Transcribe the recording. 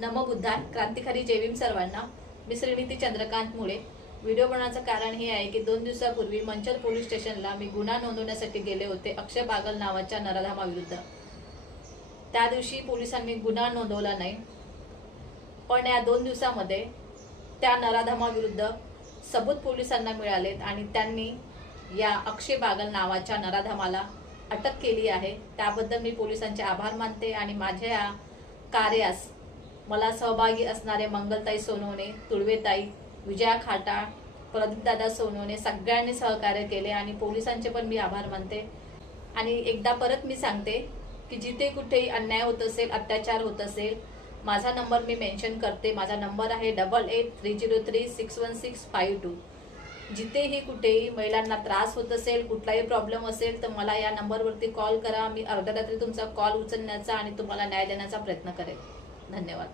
नमो बुद्धाय. क्रांतिकारी जय भीम सर्वांना. मी श्रीनिती चंद्रकांत मुळे. व्हिडिओ बनवण्याचं कारण हे आहे की 2 दिवसापूर्वी मंचर पोलीस स्टेशनला मी गुन्हा नोंदवण्यासाठी गेले होते अक्षय बागल नावाच्या नराधमाविरुद्ध. त्या दिवशी पोलिसांनी गुन्हा नोंदवला नाही, पण या 2 दिवसामध्ये त्या नराधमाविरुद्ध सबूत पोलिसांना मिळालेत आणि त्यांनी या अक्षय बागल नावाच्या नराधमाला अटक केली आहे. त्याबद्दल मी पोलिसांचे आभार मानते आणि माझ्या या कार्यास मला सहभागी असणारे मंगलताई सोनवणे, तुळवेताई, विजया खाटाळ, प्रदीपदादा सोनवणे सगळ्यांनी सहकार्य केले आणि पोलिसांचे पण मी आभार मानते. आणि एकदा परत मी सांगते की जिथे कुठेही अन्याय होत असेल, अत्याचार होत असेल, माझा नंबर मी मेन्शन करते. माझा नंबर आहे 8830361652. जिथेही कुठेही महिलांना त्रास होत असेल, कुठलाही प्रॉब्लेम असेल तर मला या नंबरवरती कॉल करा. मी अर्ध्या रात्री तुमचा कॉल उचलण्याचा आणि तुम्हाला न्याय देण्याचा प्रयत्न करेन. धन्यवाद.